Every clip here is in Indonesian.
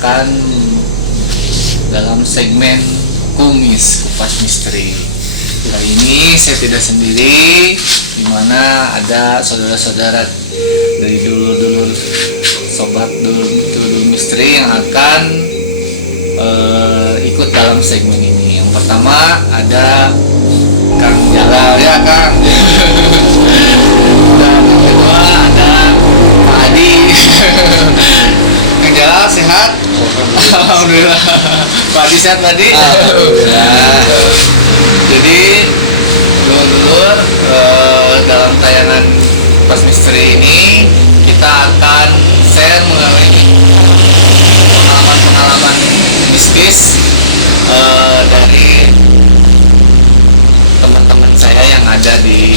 akan dalam segmen kupas misteri. Kali ini saya tidak sendiri, di mana ada saudara-saudara dari dulur-dulur sobat dulur misteri yang akan ikut dalam segmen ini. Yang pertama ada Kang Jalal, ya Kang. Dan yang kedua ada Pak Adi. Kang Jalal sehat? Alhamdulillah. Pak Adi sehat tadi? Alhamdulillah. Jadi dulur dalam tayangan Kupas Misteri ini kita akan share mengenai pengalaman mistis dari teman-teman saya yang ada di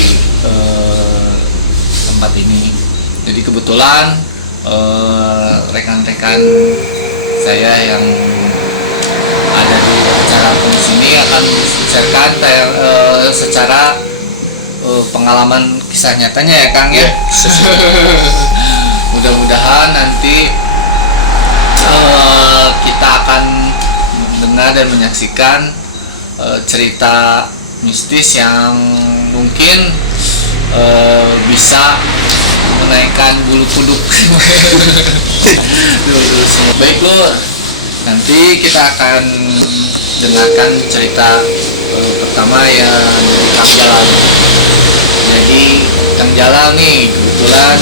tempat ini. Jadi kebetulan rekan-rekan saya yang ada di acara di sini akan sharekan secara pengalaman kisah nyatanya ya Kang ya. Mudah-mudahan nanti kita akan mendengar dan menyaksikan cerita mistis yang mungkin bisa menaikkan bulu kuduk. Baik Lur, nanti kita akan dengarkan cerita pertama ya dari Kang Jalal. Jadi Kang Jalal nih kebetulan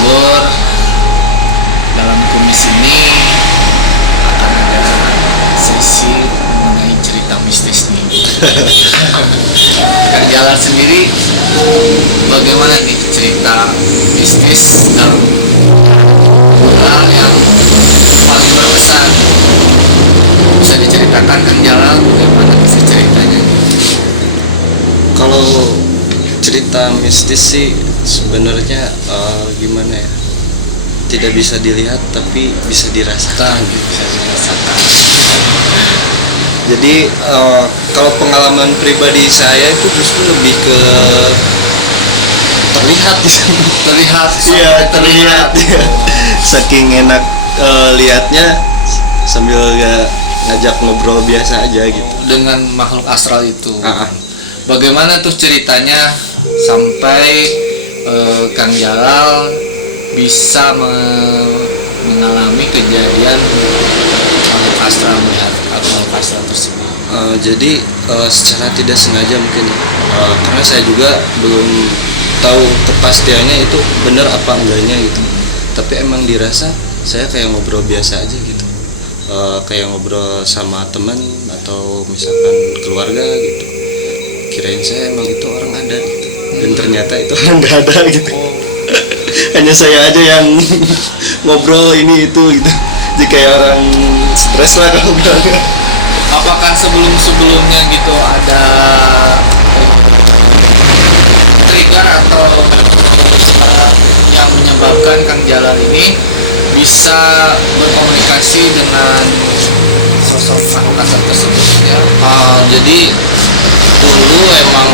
dulur dalam kumis ini akan ada sesi mengenai cerita mistis nih. Kang Jalal sendiri bagaimana nih cerita mistis dalam hal yang paling berkesan? Bisa diceritakan Kang Jalal bagaimana kisah ceritanya? Kalau cerita mistis sih sebenarnya gimana ya? Tidak bisa dilihat tapi bisa dirasakan. Bisa dirasakan. Jadi kalau pengalaman pribadi saya itu justru lebih ke terlihat gitu. Terlihat. Iya, terlihat. Ya. Saking enak lihatnya sambil ngajak ngobrol biasa aja gitu. Dengan makhluk astral itu. Ah. Bagaimana tuh ceritanya sampai Kang Jalal bisa mengalami kejadian makhluk astral, melihat makhluk astral tersebut? Jadi secara tidak sengaja mungkin karena saya juga belum tahu kepastiannya itu benar apa enggaknya gitu. Tapi emang dirasa saya kayak ngobrol biasa aja gitu, kayak ngobrol sama teman atau misalkan keluarga gitu. Kirain saya emang itu orang ada gitu, dan ternyata itu orang nggak ada gitu. Hanya saya aja yang ngobrol ini itu gitu. Jadi kayak orang stres lah kalau bilang. Apakah sebelumnya gitu ada trigger atau yang menyebabkan Kang Jalal ini bisa berkomunikasi dengan sosok makhluk astral tersebut ya? Jadi dulu emang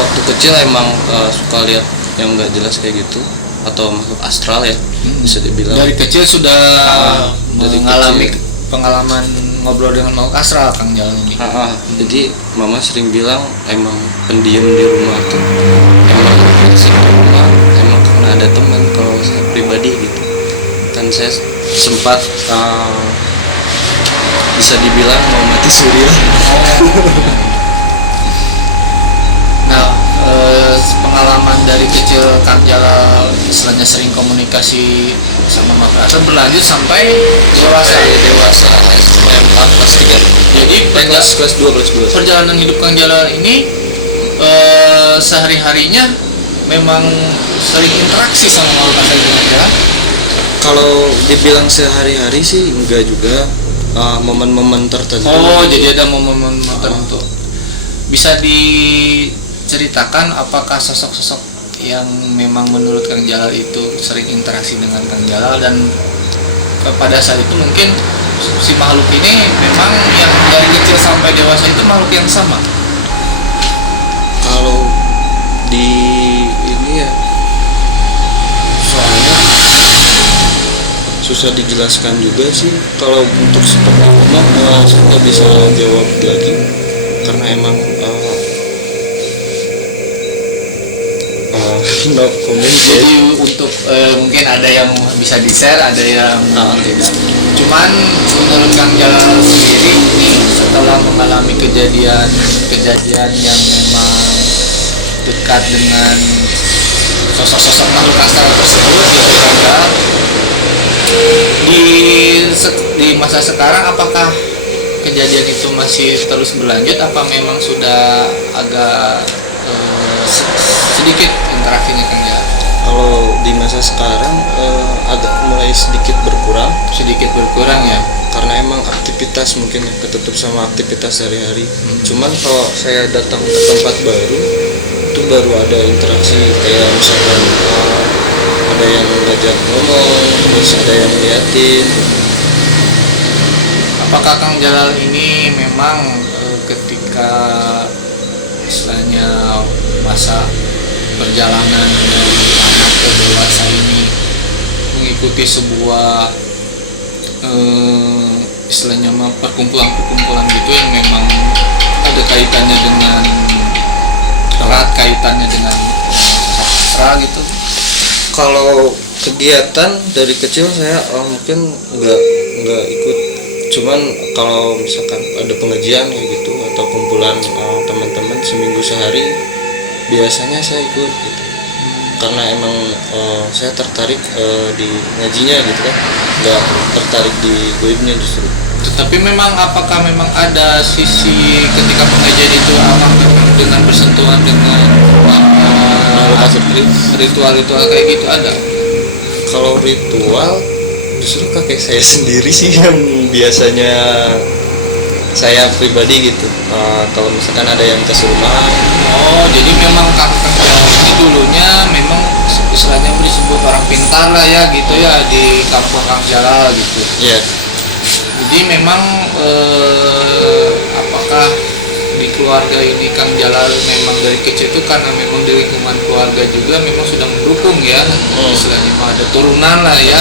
waktu kecil emang suka lihat yang nggak jelas kayak gitu atau makhluk astral ya, bisa dibilang. Dari kecil sudah mengalami pengalaman ngobrol dengan makhluk astral Kang Jalal ini. Jadi mama sering bilang emang pendiam di rumah tuh emang di rumah emang karena ada teman. Kalau saya pribadi gitu kan saya sempat bisa dibilang mau mati suri lah. Nah, pengalaman dari kecil Kang Jalal istilahnya sering komunikasi sama makhluk astral berlanjut sampai dewasa SMA kelas 3. Jadi kelas 2. Perjalanan hidup Kang Jalal ini sehari-harinya memang sering interaksi sama makhluk astral aja. Kalau dibilang sehari-hari sih enggak juga, momen-momen tertentu. Jadi ada momen-momen tertentu. Bisa diceritakan apakah sosok-sosok yang memang menurut Kang Jalal itu sering interaksi dengan Kang Jalal, dan pada saat itu mungkin si makhluk ini memang yang dari kecil sampai dewasa itu makhluk yang sama? Kalau di ini ya, soalnya susah dijelaskan juga sih. Kalau untuk seperti itu saya nggak bisa jawab lagi karena emang no comment. Jadi untuk mungkin ada yang bisa di share, ada yang tidak. Cuman menurut Kang Jalal sendiri nih, setelah mengalami kejadian yang memang dekat dengan sosok-sosok makhluk astral tersebut gitu Kang Jalal, di masa sekarang apakah kejadian itu masih terus berlanjut, apa memang sudah agak sedikit interaksinya Kang Jalal? Kalau di masa sekarang agak mulai sedikit berkurang ya, karena emang aktivitas mungkin ya, ketutup sama aktivitas sehari-hari. Cuman kalau saya datang ke tempat baru itu baru ada interaksi, kayak misalkan ada yang ngajak ngomong, terus ada yang liatin. Apakah Kang Jalal ini memang ketika istilahnya masa perjalanan dari anak ke dewasa ini mengikuti sebuah istilahnya perkumpulan gitu yang memang ada kaitannya dengan erat kaitannya dengan sastra gitu? Kalau kegiatan dari kecil saya mungkin nggak ikut, cuman kalau misalkan ada pengajian kayak gitu atau kumpulan teman-teman seminggu sehari biasanya saya ikut gitu. Karena emang saya tertarik di ngajinya gitu kan, nggak tertarik di goibnya justru. Tapi memang apakah memang ada sisi ketika pengajian itu dengan bersentuhan dengan ritual-ritual kayak gitu ada? Kalau ritual justru kakek saya sendiri sih yang biasanya saya pribadi gitu. Kalau misalkan ada yang kesurupan. Oh, jadi memang kakek ini dulunya memang istilahnya disebut orang pintar lah ya gitu ya di kampung Kang Jalal gitu. Iya. Jadi memang apakah di keluarga ini Kang Jalal memang dari kecil itu karena memang di lingkungan keluarga juga memang sudah mendukung ya, istilahnya ada turunan lah ya.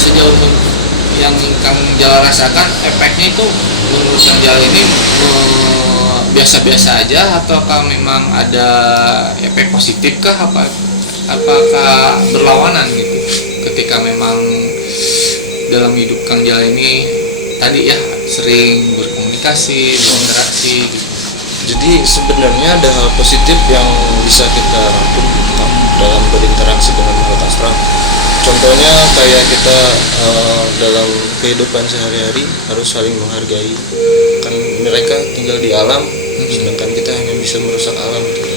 Sejauh yang Kang Jalal rasakan efeknya itu menurut Kang Jalal ini biasa-biasa aja ataukah memang ada efek positif kah, apakah berlawanan gitu ketika memang dalam hidup Kang Jalal ini tadi ya sering berkomunikasi, berinteraksi gitu. Jadi sebenarnya ada hal positif yang bisa kita rangkum gitu kan dalam berinteraksi dengan makhluk astral. Contohnya kayak kita dalam kehidupan sehari-hari harus saling menghargai. Kan mereka tinggal di alam, sedangkan kita hanya bisa merusak alam gitu.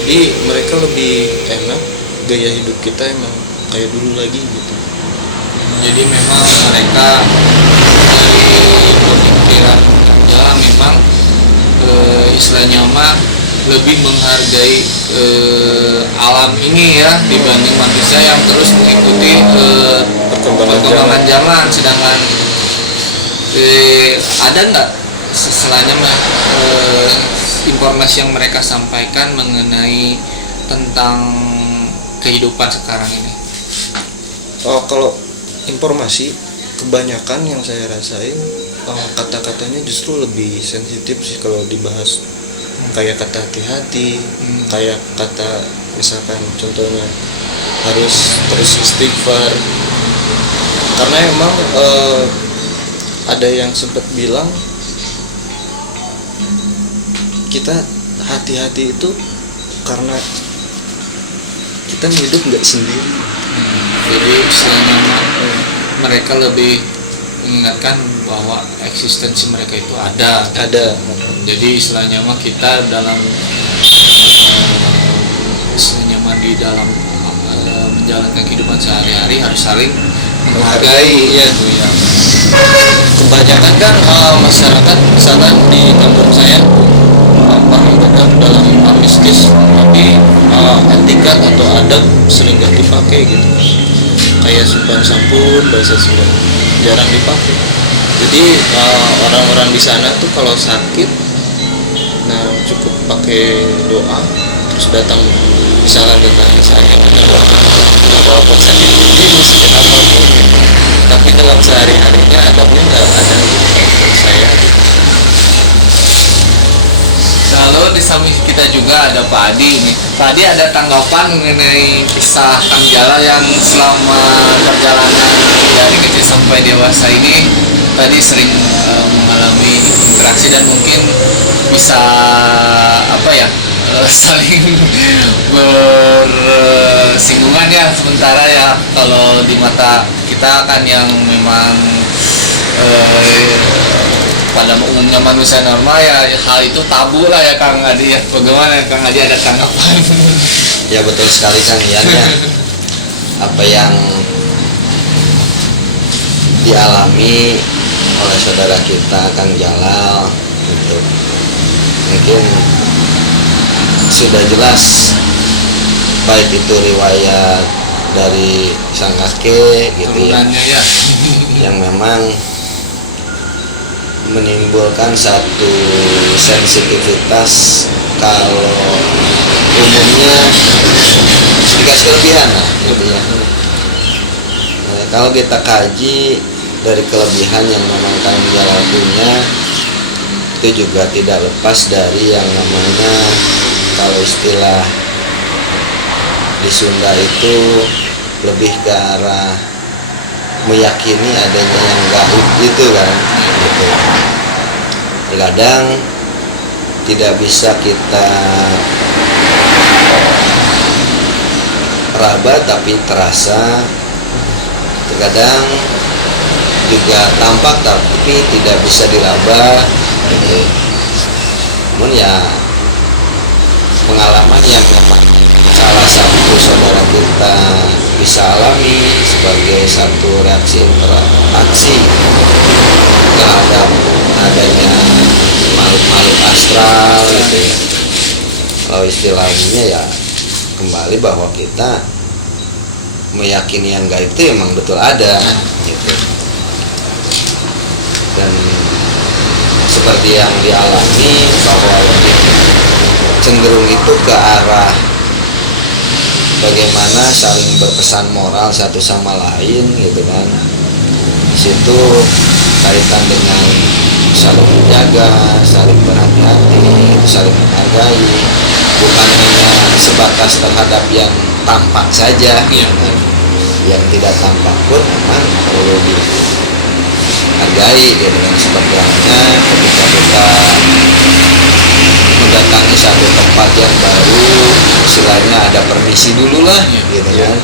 Jadi mereka lebih enak, gaya hidup kita emang kayak dulu lagi gitu. Jadi memang mereka dari pemikiran kerja memang istilahnya mah lebih menghargai alam ini ya dibanding manusia yang terus mengikuti perkembangan zaman. Sedangkan ada nggak setelahnya informasi yang mereka sampaikan mengenai tentang kehidupan sekarang ini? Oh, kalau informasi kebanyakan yang saya rasain kata-katanya justru lebih sensitif sih kalau dibahas. Kayak kata hati-hati, kayak kata misalkan contohnya harus terus istighfar. Karena emang ada yang sempat bilang kita hati-hati itu karena kita hidup nggak sendiri. Jadi istilahnya mereka lebih mengingatkan bahwa eksistensi mereka itu ada. Jadi istilahnya mah kita dalam istilahnya mah di dalam menjalankan kehidupan sehari-hari harus saling menghargai ya. Kebanyakan kan masyarakat misalkan di kampung saya paham benar dalam mistis, tapi etika atau adab sering gak dipakai gitu. Kayak sopan santun bahasa Sunda jarang dipakai. Jadi orang-orang di sana tuh kalau sakit, nah cukup pakai doa terus datang misalkan tetangga saya benar walaupun sakit gigi misalkan apapun gitu, tapi dalam sehari-harinya adabnya nggak ada gitu menurut saya gitu. Lalu di samping kita juga ada Pak Adi nih. Pak Adi ada tanggapan mengenai kisah Kang Jalal yang selama perjalanan dari kecil sampai dewasa ini tadi sering mengalami interaksi dan mungkin bisa apa ya saling bersinggungan ya sementara ya kalau di mata kita kan yang memang pada umumnya manusia normal ya hal itu tabu lah ya Kang Adi ya. Bagaimana Kang Adi ada tanggapan? Ya betul sekali Kang Ian ya. Apa yang dialami oleh saudara kita Kang Jalal itu mungkin sudah jelas, baik itu riwayat dari sang kakek gitu ya, Turunannya ya. yang memang menimbulkan satu sensitivitas kalau umumnya dikasih kelebihan lah gitu ya. Nah, kalau kita kaji dari kelebihan yang memang Kang Jalal punya, itu juga tidak lepas dari yang namanya kalau istilah di Sunda itu lebih ke arah meyakini adanya yang gaib gitu kan gitu. Kadang tidak bisa kita raba tapi terasa, terkadang juga tampak tapi tidak bisa diraba gitu. Namun ya pengalaman yang memang salah satu saudara kita bisa alami sebagai satu reaksi interaksi terhadap adanya makhluk-makhluk astral gitu ya. Kalau istilahnya ya kembali bahwa kita meyakini yang gaib itu emang betul ada gitu. Dan seperti yang dialami bahwa lebih cenderung itu ke arah bagaimana saling berpesan moral satu sama lain gitu kan. Di situ kaitan dengan saling menjaga, saling berhati-hati, saling menghargai, bukan hanya sebatas terhadap yang tampak saja ya. Yang tidak tampak pun memang perlu dihargai gitu kan. Seperti halnya ketika kita mendatangi satu tempat yang baru, istilahnya ada permisi dulu lah gitu kan.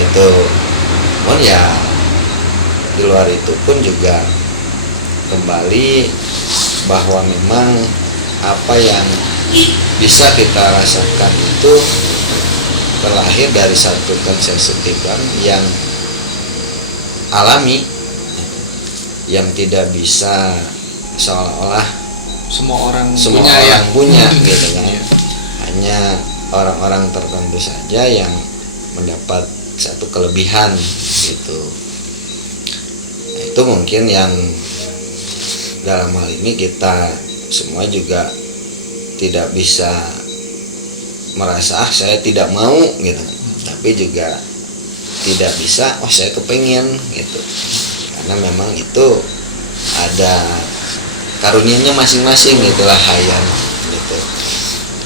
Itu pun ya di luar itu pun juga kembali bahwa memang apa yang bisa kita rasakan itu terlahir dari satu kensensitivan yang alami, yang tidak bisa seolah-olah Semua orang punya gitu kan. Hanya orang-orang tertentu saja yang mendapat satu kelebihan gitu. Nah, itu mungkin yang dalam hal ini kita semua juga tidak bisa merasa saya tidak mau gitu, tapi juga tidak bisa saya kepengen gitu, karena memang itu ada karunianya masing-masing gitulah hayang gitu.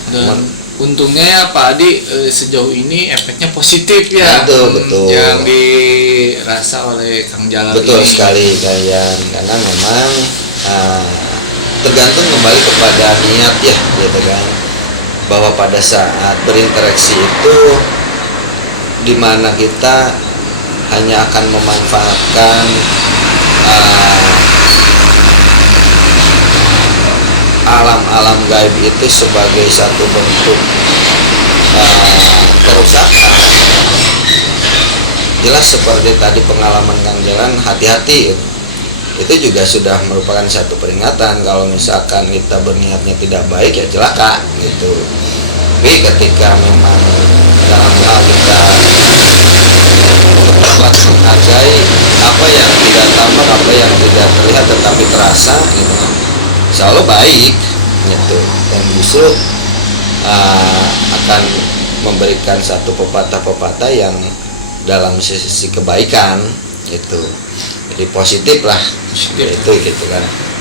Dan untungnya ya Pak Adi sejauh ini efeknya positif ya. Betul. Yang dirasa oleh Kang Jalal betul ini. sekali kalian, karena memang tergantung kembali kepada niat ya gitu kan, bahwa pada saat berinteraksi itu dimana kita hanya akan memanfaatkan alam-alam gaib itu sebagai satu bentuk kerusakan. Jelas seperti tadi pengalaman Kang Jalan, hati-hati itu juga sudah merupakan satu peringatan. Kalau misalkan kita berniatnya tidak baik ya celaka gitu. Tapi ketika memang dalam hal kita dapat menghargai apa yang tidak tampak, apa yang tidak terlihat tetapi terasa gitu, insya Allah baik gitu, dan justru akan memberikan satu pepatah-pepatah yang dalam sisi kebaikan itu, jadi positif lah, Positif. itu gitu kan.